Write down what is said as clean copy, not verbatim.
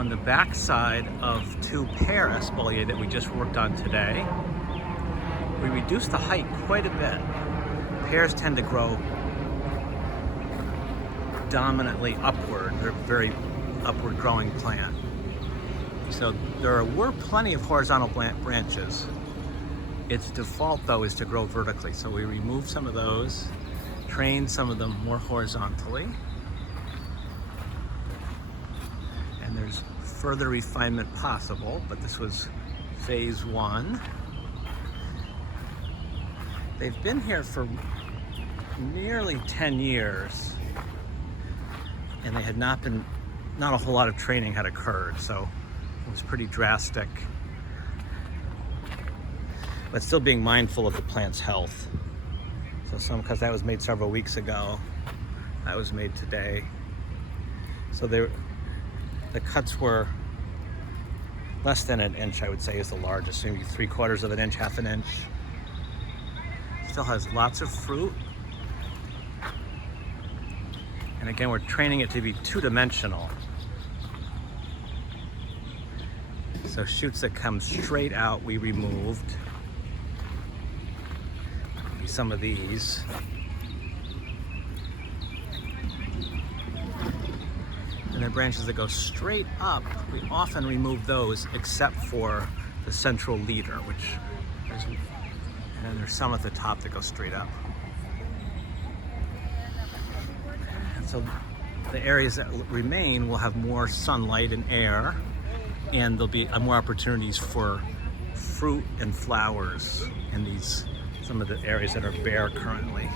on the back side of two pear espalier that we just worked on today. We reduced the height quite a bit. Pears tend to grow dominantly upward. They're a very upward growing plant. So there were plenty of horizontal branches. Its default though is to grow vertically. So we removed some of those, trained some of them more horizontally. And there's further refinement possible, but this was phase one. They've been here for nearly 10 years, and they had not a whole lot of training had occurred, so it was pretty drastic. But still being mindful of the plant's health. So because that was made several weeks ago, that was made today. So the cuts were less than an inch, I would say, is the largest, maybe 3/4 of an inch, half an inch. Still has lots of fruit. And again, we're training it to be two-dimensional. So shoots that come straight out, we removed. Maybe some of these. And the branches that go straight up, we often remove those except for the central leader, which is, and there's some at the top that go straight up. And so the areas that remain will have more sunlight and air, and there'll be more opportunities for fruit and flowers in some of the areas that are bare currently.